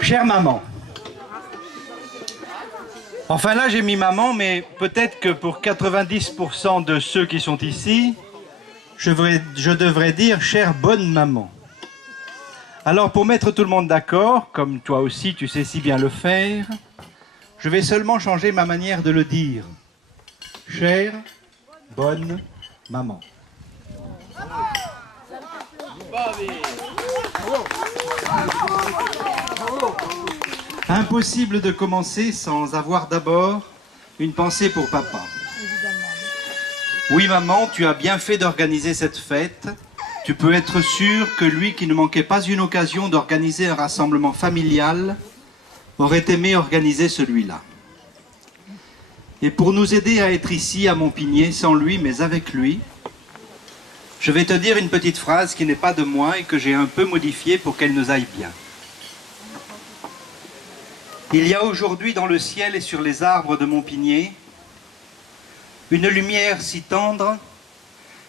Chère maman. Enfin là j'ai mis maman, mais peut-être que pour 90% de ceux qui sont ici, je devrais dire chère bonne maman. Alors pour mettre tout le monde d'accord, comme toi aussi tu sais si bien le faire, je vais seulement changer ma manière de le dire. Chère bonne maman. Impossible de commencer sans avoir d'abord une pensée pour papa. Oui maman, tu as bien fait d'organiser cette fête. Tu peux être sûr que lui qui ne manquait pas une occasion d'organiser un rassemblement familial aurait aimé organiser celui-là. Et pour nous aider à être ici à Montpigné, sans lui mais avec lui, je vais te dire une petite phrase qui n'est pas de moi et que j'ai un peu modifiée pour qu'elle nous aille bien. Il y a aujourd'hui dans le ciel et sur les arbres de Montpigné une lumière si tendre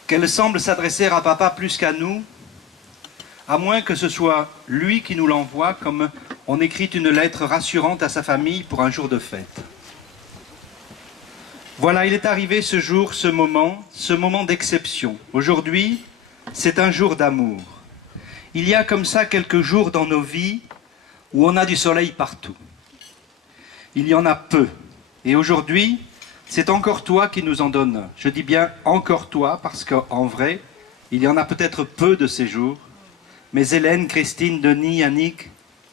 qu'elle semble s'adresser à papa plus qu'à nous, à moins que ce soit lui qui nous l'envoie comme on écrit une lettre rassurante à sa famille pour un jour de fête. Voilà, il est arrivé ce jour, ce moment d'exception. Aujourd'hui, c'est un jour d'amour. Il y a comme ça quelques jours dans nos vies où on a du soleil partout. Il y en a peu. Et aujourd'hui, c'est encore toi qui nous en donne. Je dis bien encore toi, parce qu'en vrai, il y en a peut-être peu de ces jours. Mais Hélène, Christine, Denis, Annick,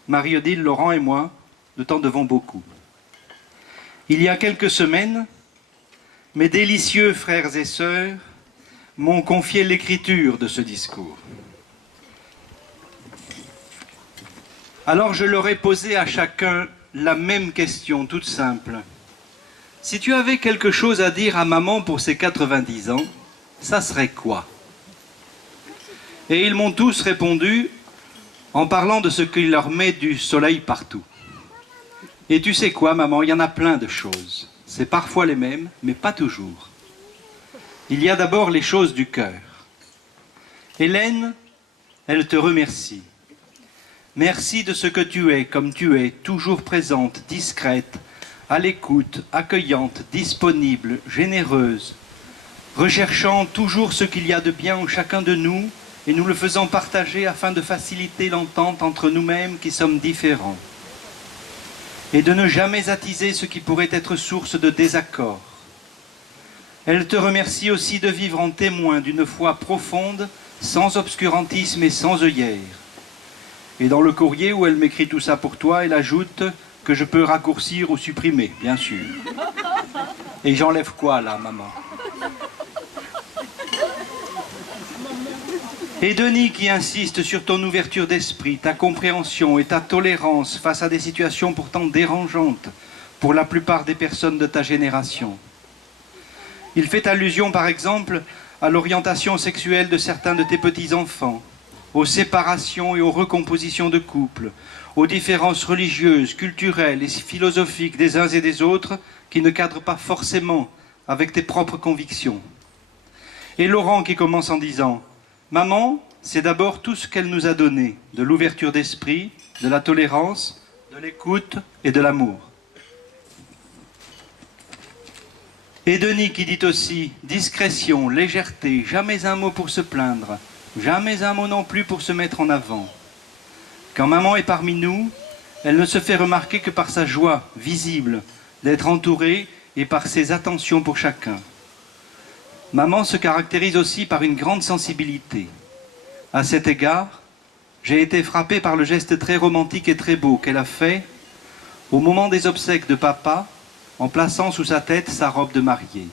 Marie-Odile, Laurent et moi, nous t'en devons beaucoup. Il y a quelques semaines, mes délicieux frères et sœurs m'ont confié l'écriture de ce discours. Alors je leur ai posé à chacun la même question toute simple. Si tu avais quelque chose à dire à maman pour ses 90 ans, ça serait quoi? Et ils m'ont tous répondu en parlant de ce qui leur met du soleil partout. Et tu sais quoi, maman, il y en a plein de choses. C'est parfois les mêmes, mais pas toujours. Il y a d'abord les choses du cœur. Hélène, elle te remercie. Merci de ce que tu es, comme tu es, toujours présente, discrète, à l'écoute, accueillante, disponible, généreuse, recherchant toujours ce qu'il y a de bien en chacun de nous et nous le faisant partager afin de faciliter l'entente entre nous-mêmes qui sommes différents. Et de ne jamais attiser ce qui pourrait être source de désaccord. Elle te remercie aussi de vivre en témoin d'une foi profonde, sans obscurantisme et sans œillères. Et dans le courrier où elle m'écrit tout ça pour toi, elle ajoute que je peux raccourcir ou supprimer, bien sûr. Et j'enlève quoi là, maman? Et Denis qui insiste sur ton ouverture d'esprit, ta compréhension et ta tolérance face à des situations pourtant dérangeantes pour la plupart des personnes de ta génération. Il fait allusion par exemple à l'orientation sexuelle de certains de tes petits-enfants, aux séparations et aux recompositions de couples, aux différences religieuses, culturelles et philosophiques des uns et des autres qui ne cadrent pas forcément avec tes propres convictions. Et Laurent qui commence en disant « Maman, c'est d'abord tout ce qu'elle nous a donné, de l'ouverture d'esprit, de la tolérance, de l'écoute et de l'amour. » Et Denis qui dit aussi « Discrétion, légèreté, jamais un mot pour se plaindre, jamais un mot non plus pour se mettre en avant. Quand maman est parmi nous, elle ne se fait remarquer que par sa joie visible d'être entourée et par ses attentions pour chacun. Maman se caractérise aussi par une grande sensibilité. À cet égard, j'ai été frappé par le geste très romantique et très beau qu'elle a fait au moment des obsèques de papa, en plaçant sous sa tête sa robe de mariée.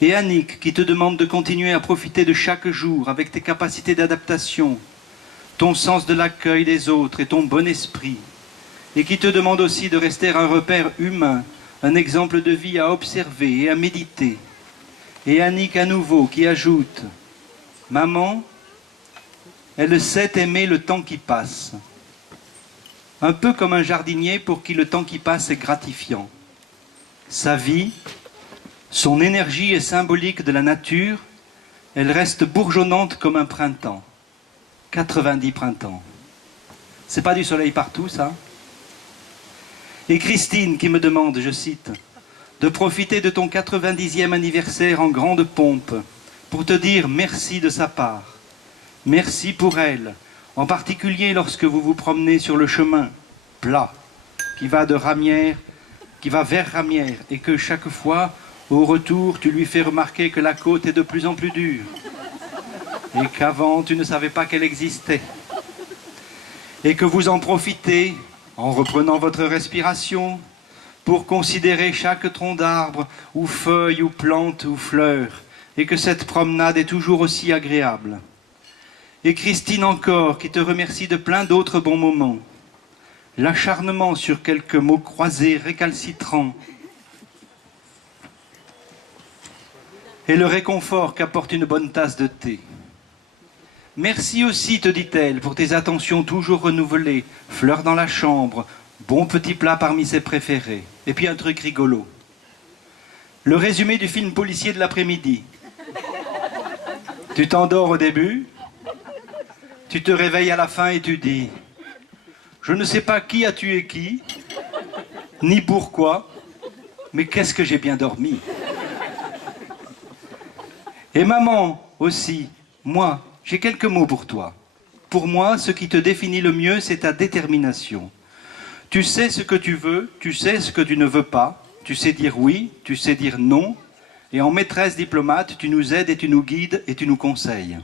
Et Annick, qui te demande de continuer à profiter de chaque jour avec tes capacités d'adaptation, ton sens de l'accueil des autres et ton bon esprit, et qui te demande aussi de rester un repère humain, un exemple de vie à observer et à méditer. Et Annick à nouveau qui ajoute « Maman, elle sait aimer le temps qui passe. » Un peu comme un jardinier pour qui le temps qui passe est gratifiant. Sa vie, son énergie est symbolique de la nature, elle reste bourgeonnante comme un printemps. 90 printemps. C'est pas du soleil partout, ça? Et Christine qui me demande, je cite, de profiter de ton 90e anniversaire en grande pompe pour te dire merci de sa part. Merci pour elle, en particulier lorsque vous vous promenez sur le chemin plat qui va vers Ramières et que chaque fois, au retour, tu lui fais remarquer que la côte est de plus en plus dure et qu'avant tu ne savais pas qu'elle existait et que vous en profitez en reprenant votre respiration pour considérer chaque tronc d'arbre ou feuille ou plante ou fleur et que cette promenade est toujours aussi agréable. Et Christine encore qui te remercie de plein d'autres bons moments. L'acharnement sur quelques mots croisés récalcitrants et le réconfort qu'apporte une bonne tasse de thé. Merci aussi, te dit-elle, pour tes attentions toujours renouvelées, fleurs dans la chambre, bon petit plat parmi ses préférés, et puis un truc rigolo. Le résumé du film policier de l'après-midi. Tu t'endors au début, tu te réveilles à la fin et tu dis « Je ne sais pas qui a tué qui, ni pourquoi, mais qu'est-ce que j'ai bien dormi ?» Et maman aussi, moi, j'ai quelques mots pour toi. Pour moi, ce qui te définit le mieux, c'est ta détermination. Tu sais ce que tu veux, tu sais ce que tu ne veux pas, tu sais dire oui, tu sais dire non, et en maîtresse diplomate, tu nous aides et tu nous guides et tu nous conseilles.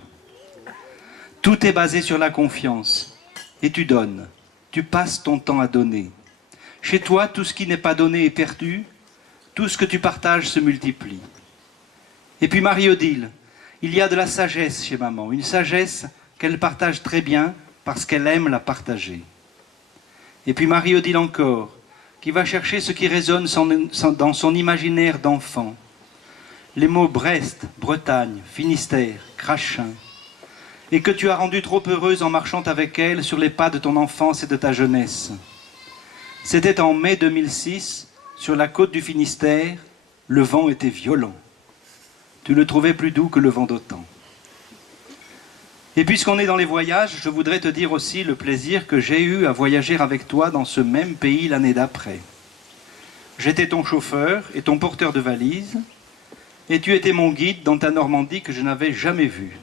Tout est basé sur la confiance. Et tu donnes. Tu passes ton temps à donner. Chez toi, tout ce qui n'est pas donné est perdu. Tout ce que tu partages se multiplie. Et puis Marie-Odile, il y a de la sagesse chez maman. Une sagesse qu'elle partage très bien parce qu'elle aime la partager. Et puis Marie-Odile encore, qui va chercher ce qui résonne dans son imaginaire d'enfant. Les mots Brest, Bretagne, Finistère, Crachin. Et que tu as rendu trop heureuse en marchant avec elle sur les pas de ton enfance et de ta jeunesse. C'était en mai 2006, sur la côte du Finistère, le vent était violent. Tu le trouvais plus doux que le vent d'Autan. Et puisqu'on est dans les voyages, je voudrais te dire aussi le plaisir que j'ai eu à voyager avec toi dans ce même pays l'année d'après. J'étais ton chauffeur et ton porteur de valises, et tu étais mon guide dans ta Normandie que je n'avais jamais vue.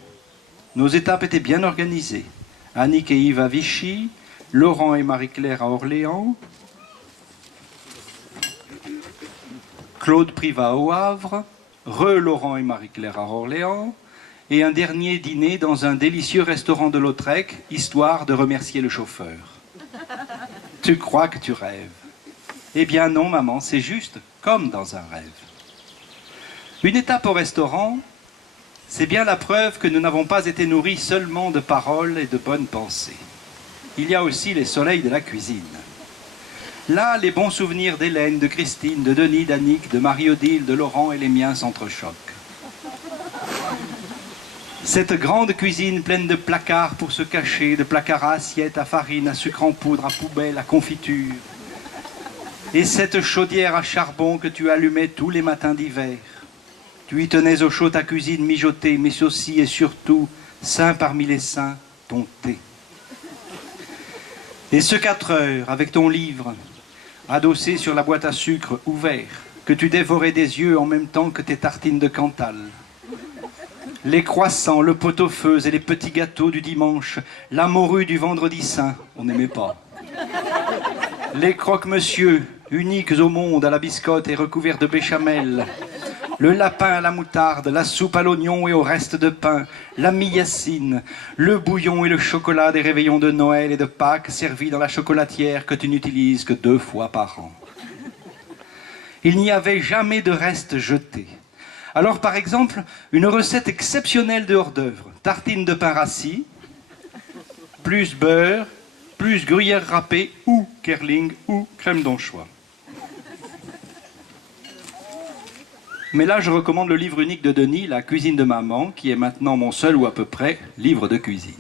Nos étapes étaient bien organisées. Annick et Yves à Vichy, Laurent et Marie-Claire à Orléans, Claude Privat au Havre, Laurent et Marie-Claire à Orléans, et un dernier dîner dans un délicieux restaurant de Lautrec, histoire de remercier le chauffeur. Tu crois que tu rêves. Eh bien non, maman, c'est juste comme dans un rêve. Une étape au restaurant, c'est bien la preuve que nous n'avons pas été nourris seulement de paroles et de bonnes pensées. Il y a aussi les soleils de la cuisine. Là, les bons souvenirs d'Hélène, de Christine, de Denis, d'Annick, de Marie-Odile, de Laurent et les miens s'entrechoquent. Cette grande cuisine pleine de placards pour se cacher, de placards à assiettes, à farine, à sucre en poudre, à poubelle, à confiture. Et cette chaudière à charbon que tu allumais tous les matins d'hiver. Tu y tenais au chaud ta cuisine mijotée, mais aussi et surtout, saint parmi les saints, ton thé. Et ce 4 heures, avec ton livre, adossé sur la boîte à sucre ouvert, que tu dévorais des yeux en même temps que tes tartines de Cantal. Les croissants, le pot-au-feu et les petits gâteaux du dimanche, la morue du vendredi saint, on n'aimait pas. Les croque-monsieur, uniques au monde à la biscotte et recouverts de béchamel. Le lapin à la moutarde, la soupe à l'oignon et au reste de pain, la miassine, le bouillon et le chocolat des réveillons de Noël et de Pâques servis dans la chocolatière que tu n'utilises que 2 fois par an. Il n'y avait jamais de reste jeté. Alors par exemple, une recette exceptionnelle de hors-d'œuvre, tartine de pain rassis, plus beurre, plus gruyère râpée ou kerling ou crème d'anchois. Mais là, je recommande le livre unique de Denis, La cuisine de maman, qui est maintenant mon seul ou à peu près livre de cuisine.